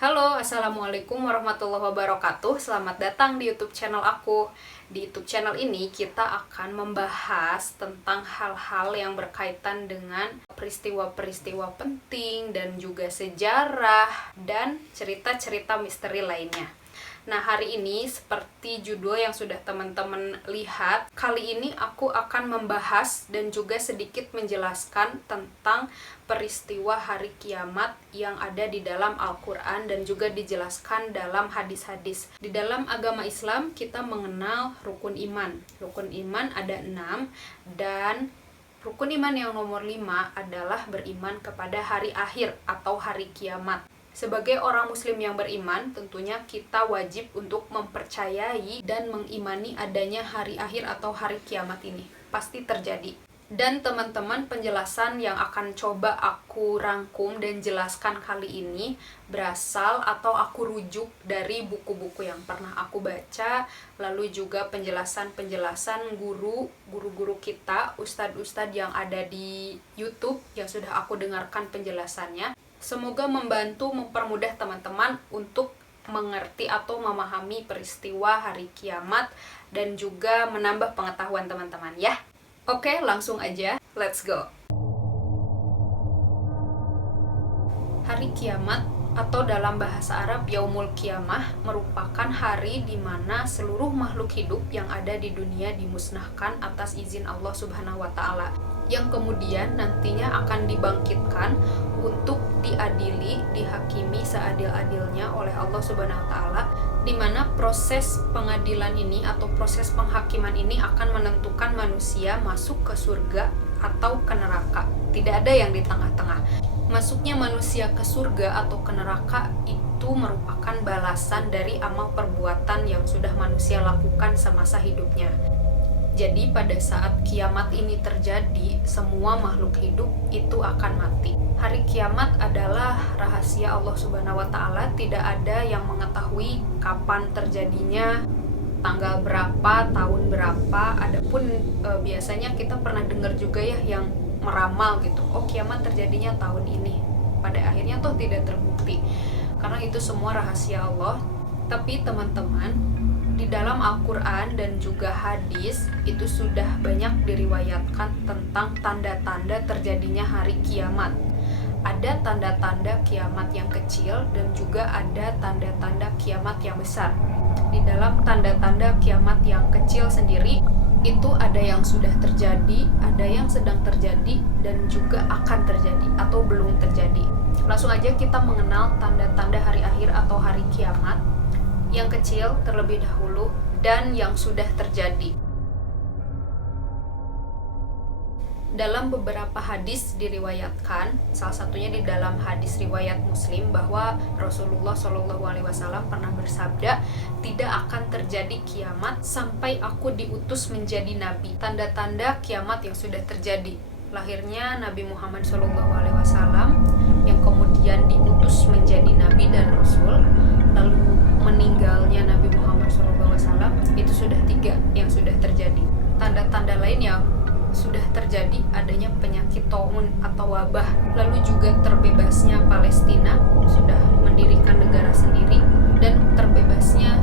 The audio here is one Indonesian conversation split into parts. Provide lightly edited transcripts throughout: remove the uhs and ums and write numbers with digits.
Halo, Assalamualaikum warahmatullahi wabarakatuh. Selamat datang di YouTube channel aku. Di YouTube channel ini kita akan membahas tentang hal-hal yang berkaitan dengan peristiwa-peristiwa penting dan juga sejarah dan cerita-cerita misteri lainnya. Nah, hari ini seperti judul yang sudah teman-teman lihat, kali ini aku akan membahas dan juga sedikit menjelaskan tentang peristiwa hari kiamat yang ada di dalam Al-Quran dan juga dijelaskan dalam hadis-hadis. Di dalam agama Islam kita mengenal rukun iman. Rukun iman ada 6 dan rukun iman yang nomor 5 adalah beriman kepada hari akhir atau hari kiamat. Sebagai orang muslim yang beriman, tentunya kita wajib untuk mempercayai dan mengimani adanya hari akhir atau hari kiamat ini. Pasti terjadi. Dan teman-teman, penjelasan yang akan coba aku rangkum dan jelaskan kali ini berasal atau aku rujuk dari buku-buku yang pernah aku baca, lalu juga penjelasan-penjelasan guru-guru kita, ustadz-ustadz yang ada di YouTube yang sudah aku dengarkan penjelasannya. Semoga membantu mempermudah teman-teman untuk mengerti atau memahami peristiwa hari kiamat dan juga menambah pengetahuan teman-teman ya. Oke, langsung aja. Let's go. Hari kiamat atau dalam bahasa Arab Yaumul Qiyamah merupakan hari di mana seluruh makhluk hidup yang ada di dunia dimusnahkan atas izin Allah Subhanahu wa taala, yang kemudian nantinya akan dibangkitkan untuk diadili, dihakimi seadil-adilnya oleh Allah Subhanahu wa taala, di mana proses pengadilan ini atau proses penghakiman ini akan menentukan manusia masuk ke surga atau ke neraka. Tidak ada yang di tengah-tengah. Masuknya manusia ke surga atau ke neraka itu merupakan balasan dari amal perbuatan yang sudah manusia lakukan semasa hidupnya. Jadi pada saat kiamat ini terjadi, semua makhluk hidup itu akan mati. Hari kiamat adalah rahasia Allah Subhanahu wa taala, tidak ada yang mengetahui kapan terjadinya, tanggal berapa, tahun berapa. Adapun biasanya kita pernah dengar juga ya yang meramal gitu, oh kiamat terjadinya tahun ini. Pada akhirnya toh tidak terbukti, karena itu semua rahasia Allah. Tapi teman-teman, di dalam Al-Quran dan juga hadis itu sudah banyak diriwayatkan tentang tanda-tanda terjadinya hari kiamat. Ada tanda-tanda kiamat yang kecil dan juga ada tanda-tanda kiamat yang besar. Di dalam tanda-tanda kiamat yang kecil sendiri, itu ada yang sudah terjadi, ada yang sedang terjadi, dan juga akan terjadi atau belum terjadi. Langsung aja kita mengenal tanda-tanda hari akhir atau hari kiamat. Yang kecil terlebih dahulu dan yang sudah terjadi. Dalam beberapa hadis diriwayatkan, salah satunya di dalam hadis riwayat Muslim, bahwa Rasulullah SAW pernah bersabda, tidak akan terjadi kiamat sampai aku diutus menjadi nabi. Tanda-tanda kiamat yang sudah terjadi: lahirnya Nabi Muhammad SAW yang kemudian diutus menjadi nabi dan rasul, lalu meninggalnya Nabi Muhammad SAW, itu sudah 3 yang sudah terjadi. Tanda-tanda lain yang sudah terjadi adanya penyakit taun atau wabah, lalu juga terbebasnya Palestina, sudah mendirikan negara sendiri, dan terbebasnya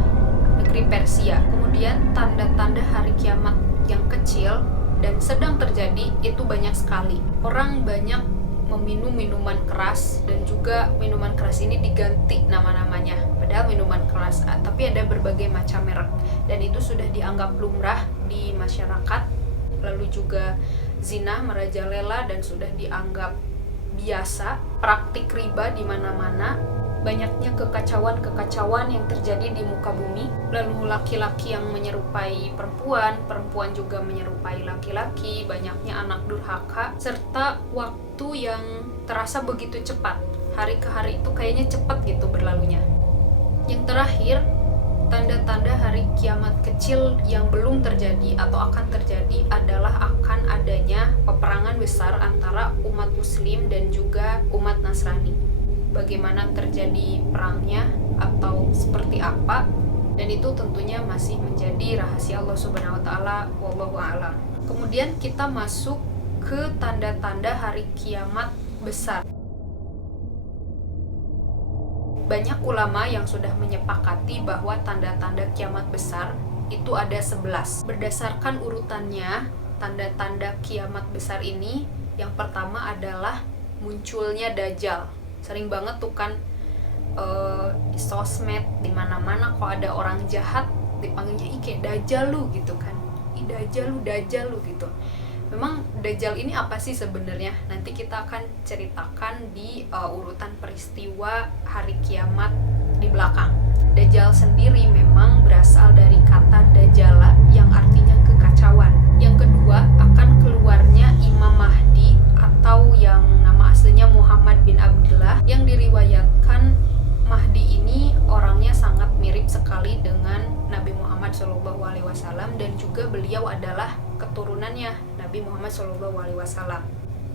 negeri Persia. Kemudian tanda-tanda hari kiamat yang kecil dan sedang terjadi itu banyak sekali. Orang banyak meminum minuman keras dan juga minuman keras ini diganti nama-namanya, padahal minuman keras, tapi ada berbagai macam merek dan itu sudah dianggap lumrah di masyarakat. Lalu juga zina merajalela dan sudah dianggap biasa, praktik riba di mana-mana, banyaknya kekacauan-kekacauan yang terjadi di muka bumi, lalu laki-laki yang menyerupai perempuan, perempuan juga menyerupai laki-laki, banyaknya anak durhaka, serta waktu yang terasa begitu cepat. Hari ke hari itu kayaknya cepat gitu berlalunya. Yang terakhir, tanda-tanda hari kiamat kecil yang belum terjadi atau akan terjadi adalah akan adanya peperangan besar antara umat muslim dan juga umat Nasrani. Bagaimana terjadi perangnya atau seperti apa, dan itu tentunya masih menjadi rahasia Allah Subhanahu wa taala, wallahu a'lam. Kemudian kita masuk ke tanda-tanda hari kiamat besar. Banyak ulama yang sudah menyepakati bahwa tanda-tanda kiamat besar itu ada 11. Berdasarkan urutannya, tanda-tanda kiamat besar ini, yang pertama adalah munculnya Dajjal. Sering banget tuh kan di sosmed, di mana-mana kalau ada orang jahat dipanggilnya kayak Dajjal lu gitu kan. Dajjal lu gitu. Memang Dajjal ini apa sih sebenarnya? Nanti kita akan ceritakan di urutan peristiwa hari kiamat di belakang. Dajjal sendiri memang berasal dari kata Dajjala yang artinya kekacauan. Yang kedua, akan keluarnya Imam Mahdi atau yang nama aslinya Muhammad bin Abdullah, yang diriwayatkan Mahdi ini orangnya sangat mirip sekali dengan Nabi Muhammad SAW, dan juga beliau adalah keturunannya Nabi Muhammad SAW.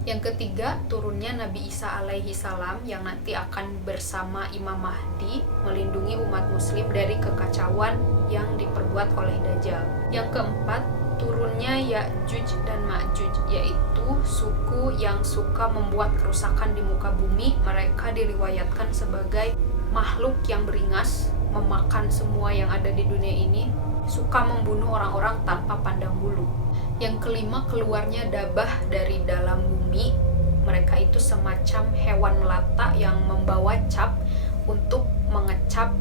Yang ketiga, turunnya Nabi Isa alaihi salam yang nanti akan bersama Imam Mahdi melindungi umat muslim dari kekacauan yang diperbuat oleh Dajjal. Yang keempat, turunnya Ya'juj dan Ma'juj, yaitu suku yang suka membuat kerusakan di muka bumi. Mereka diriwayatkan sebagai makhluk yang beringas, memakan semua yang ada di dunia ini, suka membunuh orang-orang tanpa pandang bulu. Yang kelima, keluarnya dabah dari dalam bumi. Mereka itu semacam hewan melata yang membawa cap untuk mengecap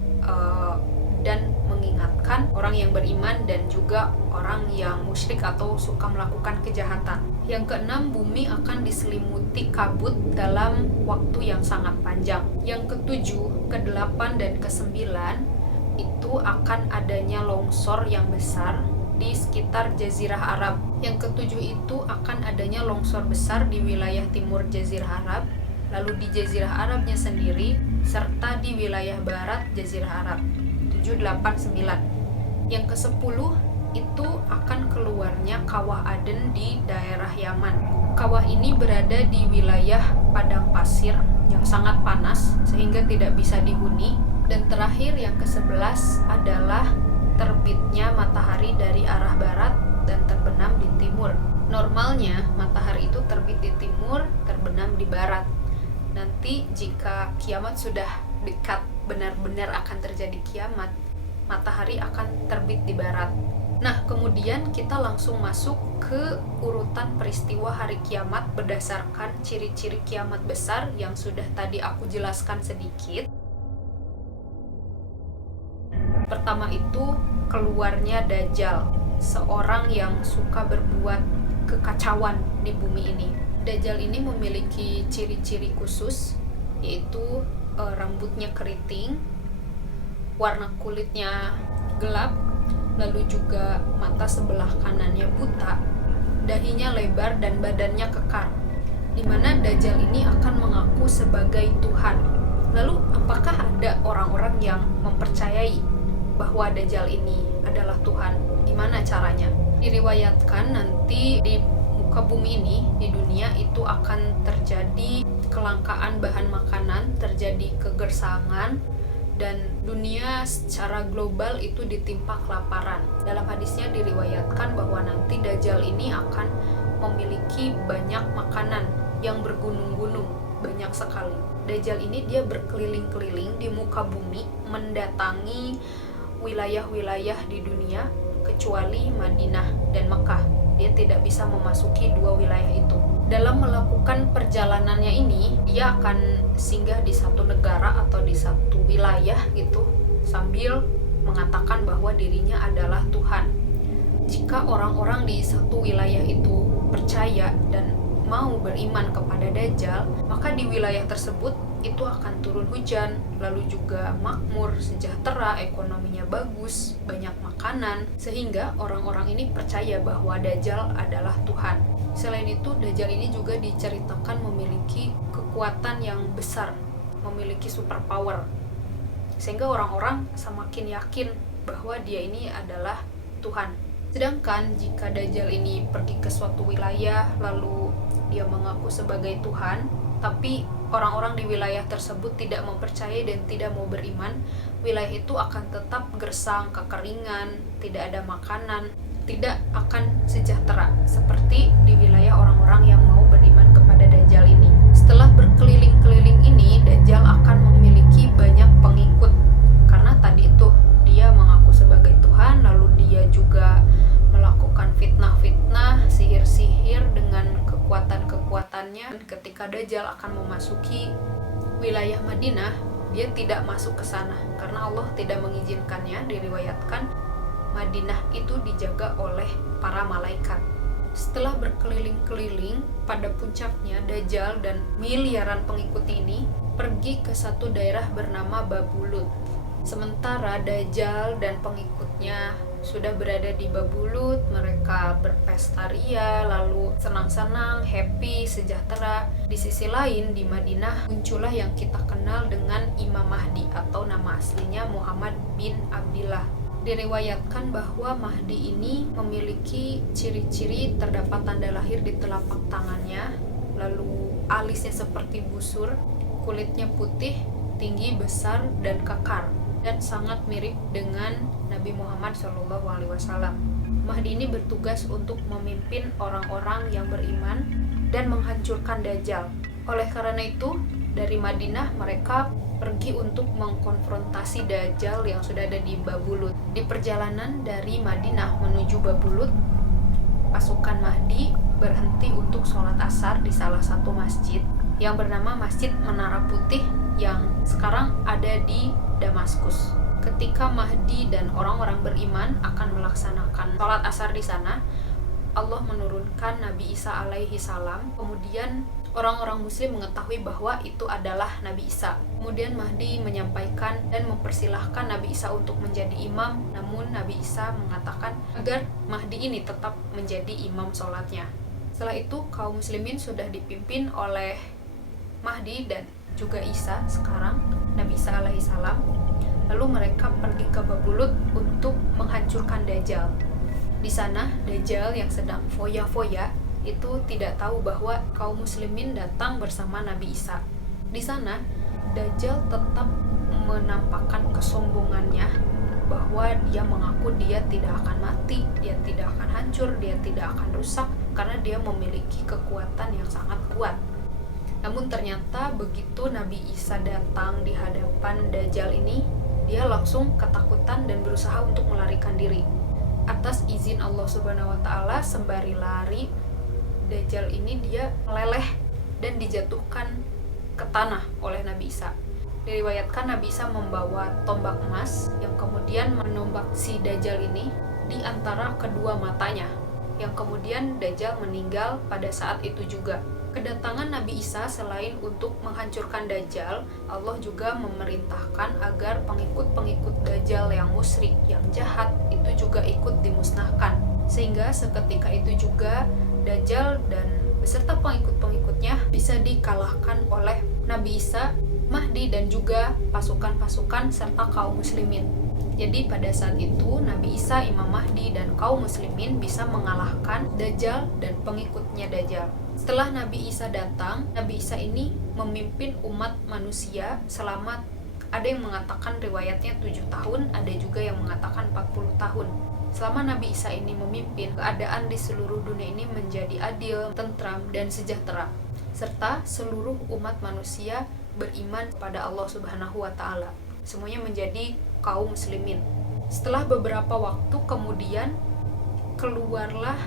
dan mengingatkan orang yang beriman dan juga orang yang musyrik atau suka melakukan kejahatan. Yang keenam, bumi akan diselimuti kabut dalam waktu yang sangat panjang. Yang ketujuh, kedelapan dan kesembilan itu akan adanya longsor yang besar di sekitar Jazirah Arab. Yang ketujuh itu akan adanya longsor besar di wilayah timur Jazirah Arab, lalu di Jazirah Arabnya sendiri, serta di wilayah barat Jazirah Arab. 7, 8, 9. Yang ke-10 itu akan keluarnya kawah Aden di daerah Yaman. Kawah ini berada di wilayah padang pasir yang sangat panas sehingga tidak bisa dihuni. Dan terakhir yang ke-11 adalah terbitnya matahari dari arah barat dan terbenam di timur. Normalnya matahari itu terbit di timur, terbenam di barat. Nanti jika kiamat sudah dekat, benar-benar akan terjadi kiamat, matahari akan terbit di barat. Nah, kemudian kita langsung masuk ke urutan peristiwa hari kiamat berdasarkan ciri-ciri kiamat besar yang sudah tadi aku jelaskan sedikit. Pertama itu keluarnya Dajjal, seorang yang suka berbuat kekacauan di bumi ini. Dajjal ini memiliki ciri-ciri khusus, yaitu rambutnya keriting, warna kulitnya gelap, lalu juga mata sebelah kanannya buta, dahinya lebar dan badannya kekar. Dimana Dajjal ini akan mengaku sebagai Tuhan. Lalu apakah ada orang-orang yang mempercayai bahwa Dajjal ini adalah Tuhan? Gimana caranya? Diriwayatkan nanti di muka bumi ini, di dunia itu akan terjadi kelangkaan bahan makanan, terjadi kegersangan, dan dunia secara global itu ditimpa kelaparan. Dalam hadisnya diriwayatkan bahwa nanti Dajjal ini akan memiliki banyak makanan yang bergunung-gunung, banyak sekali. Dajjal ini dia berkeliling-keliling di muka bumi, mendatangi wilayah-wilayah di dunia kecuali Madinah dan Mekah. Dia tidak bisa memasuki dua wilayah itu. Dalam melakukan perjalanannya ini, dia akan singgah di satu negara atau di satu wilayah gitu, sambil mengatakan bahwa dirinya adalah Tuhan. Jika orang-orang di satu wilayah itu percaya dan mau beriman kepada Dajjal, maka di wilayah tersebut itu akan turun hujan, lalu juga makmur, sejahtera, ekonominya bagus, banyak makanan, sehingga orang-orang ini percaya bahwa Dajjal adalah Tuhan. Selain itu, Dajjal ini juga diceritakan memiliki kekuatan yang besar, memiliki superpower, sehingga orang-orang semakin yakin bahwa dia ini adalah Tuhan. Sedangkan jika Dajjal ini pergi ke suatu wilayah, lalu dia mengaku sebagai Tuhan, tapi orang-orang di wilayah tersebut tidak mempercayai dan tidak mau beriman, wilayah itu akan tetap gersang, kekeringan, tidak ada makanan. tidak akan sejahtera seperti di wilayah orang-orang yang mau beriman kepada Dajjal ini. Setelah berkeliling-keliling ini, Dajjal akan memiliki banyak pengikut karena tadi itu dia mengaku sebagai Tuhan, lalu dia juga melakukan fitnah-fitnah, sihir-sihir dengan kekuatan-kekuatannya. Ketika Dajjal akan memasuki wilayah Madinah, dia tidak masuk ke sana karena Allah tidak mengizinkannya. Diriwayatkan Madinah itu dijaga oleh para malaikat. Setelah berkeliling-keliling, pada puncaknya Dajjal dan miliaran pengikut ini pergi ke satu daerah bernama Babulut. Sementara Dajjal dan pengikutnya sudah berada di Babulut, mereka berpesta ria, lalu senang-senang, happy, sejahtera. Di sisi lain, di Madinah muncullah yang kita kenal dengan Imam Mahdi atau nama aslinya Muhammad bin Abdillah. Diriwayatkan bahwa Mahdi ini memiliki ciri-ciri terdapat tanda lahir di telapak tangannya, lalu alisnya seperti busur, kulitnya putih, tinggi, besar, dan kekar, dan sangat mirip dengan Nabi Muhammad SAW. Mahdi ini bertugas untuk memimpin orang-orang yang beriman dan menghancurkan Dajjal. Oleh karena itu, dari Madinah mereka pergi untuk mengkonfrontasi Dajjal yang sudah ada di Babulut. Di perjalanan dari Madinah menuju Babulut, pasukan Mahdi berhenti untuk sholat asar di salah satu masjid yang bernama Masjid Menara Putih yang sekarang ada di Damaskus. Ketika Mahdi dan orang-orang beriman akan melaksanakan sholat asar di sana, Allah menurunkan Nabi Isa alaihi salam. Kemudian orang-orang muslim mengetahui bahwa itu adalah Nabi Isa. Kemudian Mahdi menyampaikan dan mempersilahkan Nabi Isa untuk menjadi imam, namun Nabi Isa mengatakan agar Mahdi ini tetap menjadi imam sholatnya. Setelah itu kaum muslimin sudah dipimpin oleh Mahdi dan juga Isa sekarang, Nabi Isa alaihi salam. Lalu mereka pergi ke Babulut untuk menghancurkan Dajjal. Di sana Dajjal yang sedang foya-foya itu tidak tahu bahwa kaum muslimin datang bersama Nabi Isa. Di sana Dajjal tetap menampakkan kesombongannya bahwa dia mengaku dia tidak akan mati, dia tidak akan hancur, dia tidak akan rusak karena dia memiliki kekuatan yang sangat kuat. Namun ternyata begitu Nabi Isa datang di hadapan Dajjal ini, dia langsung ketakutan dan berusaha untuk melarikan diri. Atas izin Allah Subhanahu wa taala, sembari lari, Dajjal ini dia meleleh dan dijatuhkan ke tanah oleh Nabi Isa. Diriwayatkan Nabi Isa membawa tombak emas yang kemudian menombak si Dajjal ini di antara kedua matanya, yang kemudian Dajjal meninggal pada saat itu juga. Kedatangan Nabi Isa selain untuk menghancurkan Dajjal, Allah juga memerintahkan agar pengikut-pengikut Dajjal yang musyrik, yang jahat, itu juga ikut dimusnahkan. Sehingga seketika itu juga Dajjal dan beserta pengikut-pengikutnya bisa dikalahkan oleh Nabi Isa, Mahdi, dan juga pasukan-pasukan serta kaum muslimin. Jadi pada saat itu Nabi Isa, Imam Mahdi, dan kaum muslimin bisa mengalahkan Dajjal dan pengikutnya Dajjal. Setelah Nabi Isa datang, Nabi Isa ini memimpin umat manusia selama, ada yang mengatakan riwayatnya 7 tahun, ada juga yang mengatakan 40 tahun. Selama Nabi Isa ini memimpin, keadaan di seluruh dunia ini menjadi adil, tentram, dan sejahtera. Serta seluruh umat manusia beriman pada Allah Subhanahu wa taala. Semuanya menjadi kaum muslimin. Setelah beberapa waktu kemudian, keluarlah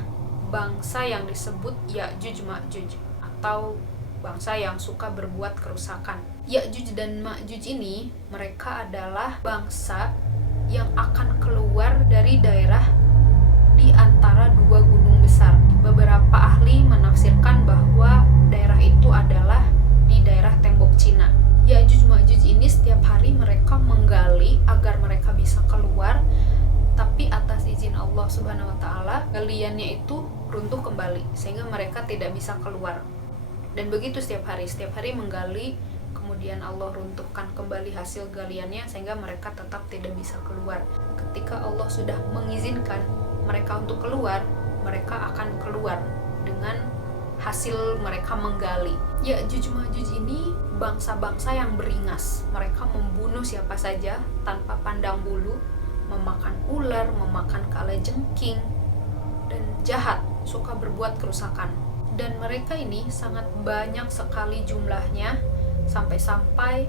bangsa yang disebut Ya'juj Ma'juj, atau bangsa yang suka berbuat kerusakan. Ya'juj dan Ma'juj ini, mereka adalah bangsa yang akan keluar dari daerah di antara dua gunung besar. Beberapa ahli menafsirkan bahwa daerah itu adalah di daerah tembok Cina. Ya'juj Ma'juj ini setiap hari mereka menggali agar mereka bisa keluar, tapi atas izin Allah Subhanahu wa taala, galiannya itu runtuh kembali sehingga mereka tidak bisa keluar. Dan begitu setiap hari menggali, kemudian Allah runtuhkan kembali hasil galiannya sehingga mereka tetap tidak bisa keluar. Ketika Allah sudah mengizinkan mereka untuk keluar, mereka akan keluar dengan hasil mereka menggali. Ya'juj Ma'juj ini bangsa-bangsa yang beringas. Mereka membunuh siapa saja tanpa pandang bulu, memakan ular, memakan kalajengking, dan jahat, suka berbuat kerusakan. Dan mereka ini sangat banyak sekali jumlahnya, sampai-sampai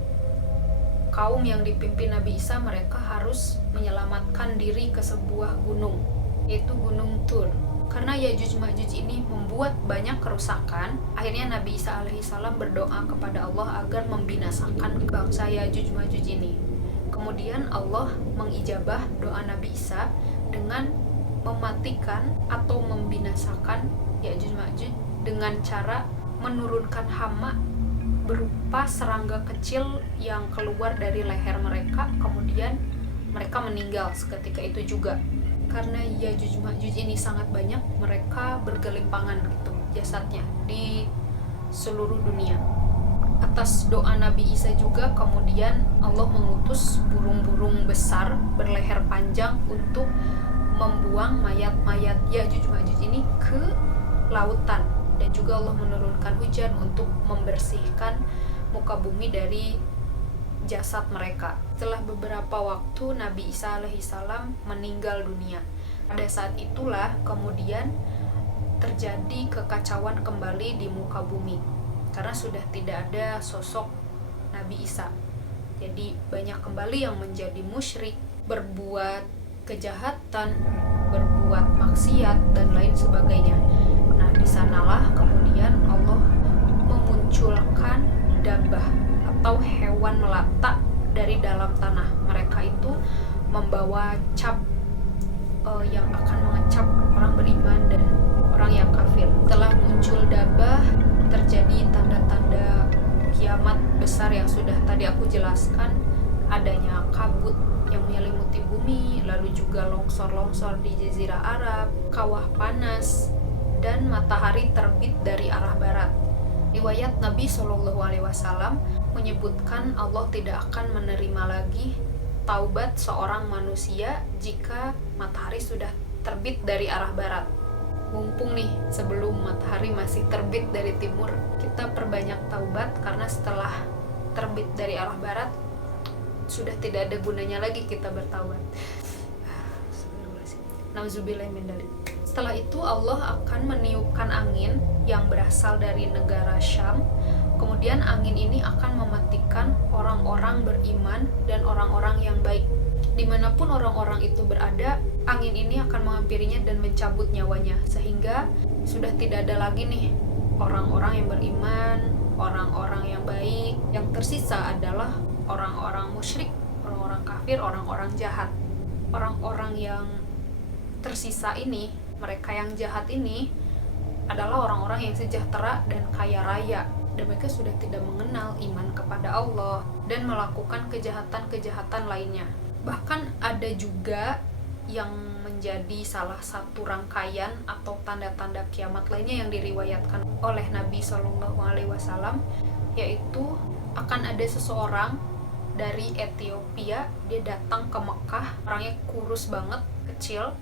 kaum yang dipimpin Nabi Isa mereka harus menyelamatkan diri ke sebuah gunung, yaitu Gunung Tur. Karena Yajuj Majuj ini membuat banyak kerusakan, akhirnya Nabi Isa alaihissalam berdoa kepada Allah agar membinasakan bangsa Yajuj Majuj ini. Kemudian Allah mengijabah doa Nabi Isa dengan mematikan atau membinasakan Yajuj Majuj dengan cara menurunkan hama berupa serangga kecil yang keluar dari leher mereka, kemudian mereka meninggal seketika itu juga. Karena Yajuj Majuj ini sangat banyak, mereka bergelimpangan gitu jasadnya di seluruh dunia. Atas doa Nabi Isa juga kemudian Allah mengutus burung-burung besar berleher panjang untuk membuang mayat-mayat Yajuj Majuj ini ke lautan, dan juga Allah menurunkan hujan untuk membersihkan muka bumi dari jasad mereka. Setelah beberapa waktu Nabi Isa alaihissalam meninggal dunia. Pada saat itulah kemudian terjadi kekacauan kembali di muka bumi, karena sudah tidak ada sosok Nabi Isa. Jadi banyak kembali yang menjadi musyrik, berbuat kejahatan, berbuat maksiat dan lain sebagainya. Nah, di sanalah kemudian Allah memunculkan dabah atau hewan melata dari dalam tanah. Mereka itu membawa cap yang akan mengecap orang beriman dan orang yang kafir. Setelah muncul dabah, terjadi tanda-tanda kiamat besar yang sudah tadi aku jelaskan. Adanya kabut yang menyelimuti bumi, lalu juga longsor-longsor di Jazirah Arab, kawah panas, dan matahari terbit dari arah barat. Riwayat Nabi SAW menyebutkan Allah tidak akan menerima lagi taubat seorang manusia jika matahari sudah terbit dari arah barat. Mumpung nih sebelum matahari masih terbit dari timur, kita perbanyak taubat, karena setelah terbit dari arah barat sudah tidak ada gunanya lagi kita bertaubat. Nauzubillah min dzalik. Setelah itu Allah akan meniupkan angin yang berasal dari negara Syam. Kemudian angin ini akan mematikan orang-orang beriman dan orang-orang yang baik. Dimanapun orang-orang itu berada, angin ini akan menghampirinya dan mencabut nyawanya, sehingga sudah tidak ada lagi nih orang-orang yang beriman, orang-orang yang baik. Yang tersisa adalah orang-orang musyrik, orang-orang kafir, orang-orang jahat. Orang-orang yang tersisa ini, mereka yang jahat ini adalah orang-orang yang sejahtera dan kaya raya, dan mereka sudah tidak mengenal iman kepada Allah dan melakukan kejahatan-kejahatan lainnya. Bahkan ada juga yang menjadi salah satu rangkaian atau tanda-tanda kiamat lainnya yang diriwayatkan oleh Nabi SAW, yaitu akan ada seseorang dari Ethiopia, dia datang ke Mekah, orangnya kurus banget, kecil.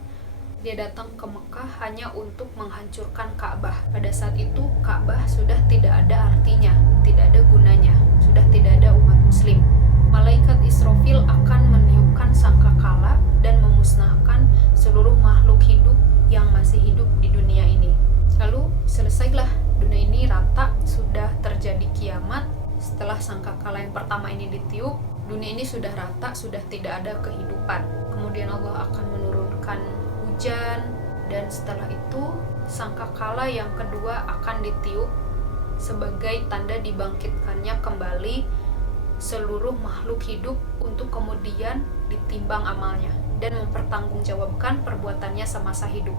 Dia datang ke Mekah hanya untuk menghancurkan Ka'bah. Pada saat itu Ka'bah sudah tidak ada artinya, tidak ada gunanya, sudah tidak ada umat muslim. Malaikat Israfil akan meniupkan sangkakala dan memusnahkan seluruh makhluk hidup yang masih hidup di dunia ini. Lalu selesailah dunia ini rata, sudah terjadi kiamat. Setelah sangkakala yang pertama ini ditiup, dunia ini sudah rata, sudah tidak ada kehidupan. Kemudian Allah akan menurunkan hujan, dan setelah itu sangkakala yang kedua akan ditiup sebagai tanda dibangkitkannya kembali seluruh makhluk hidup untuk kemudian ditimbang amalnya dan mempertanggungjawabkan perbuatannya semasa hidup.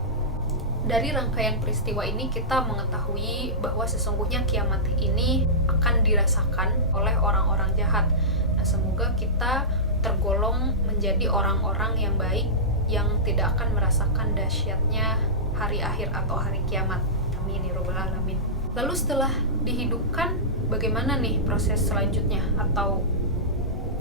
Dari rangkaian peristiwa ini kita mengetahui bahwa sesungguhnya kiamat ini akan dirasakan oleh orang-orang jahat. Nah, semoga kita tergolong menjadi orang-orang yang baik, yang tidak akan merasakan dahsyatnya hari akhir atau hari kiamat. Amin ya rabbal alamin. Lalu setelah dihidupkan, bagaimana nih proses selanjutnya atau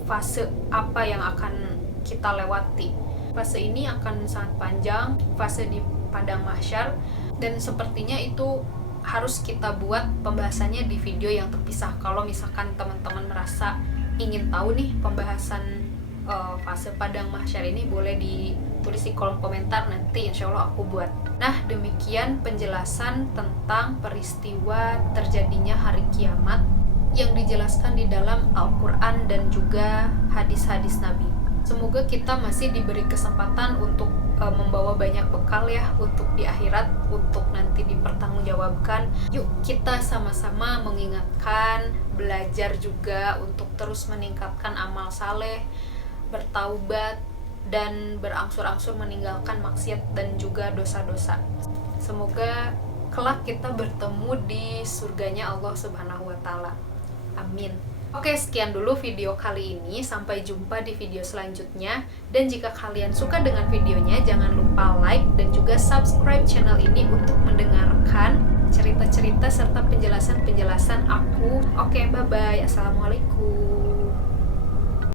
fase apa yang akan kita lewati? Fase ini akan sangat panjang, fase di padang mahsyar, dan sepertinya itu harus kita buat pembahasannya di video yang terpisah. Kalau misalkan teman-teman merasa ingin tahu nih pembahasan fase padang mahsyar ini boleh ditulis di kolom komentar, nanti insya Allah aku buat. Nah, demikian penjelasan tentang peristiwa terjadinya hari kiamat yang dijelaskan di dalam Al-Quran dan juga hadis-hadis Nabi. Semoga kita masih diberi kesempatan untuk membawa banyak bekal ya untuk di akhirat, untuk nanti dipertanggungjawabkan. Yuk kita sama-sama mengingatkan, belajar juga untuk terus meningkatkan amal saleh, bertaubat, dan berangsur-angsur meninggalkan maksiat dan juga dosa-dosa. Semoga kelak kita bertemu di surganya Allah Subhanahu wa Ta'ala. Amin. Oke, sekian dulu video kali ini. Sampai jumpa di video selanjutnya. Dan jika kalian suka dengan videonya, jangan lupa like dan juga subscribe channel ini untuk mendengarkan cerita-cerita serta penjelasan-penjelasan aku. Oke, bye-bye. Assalamualaikum.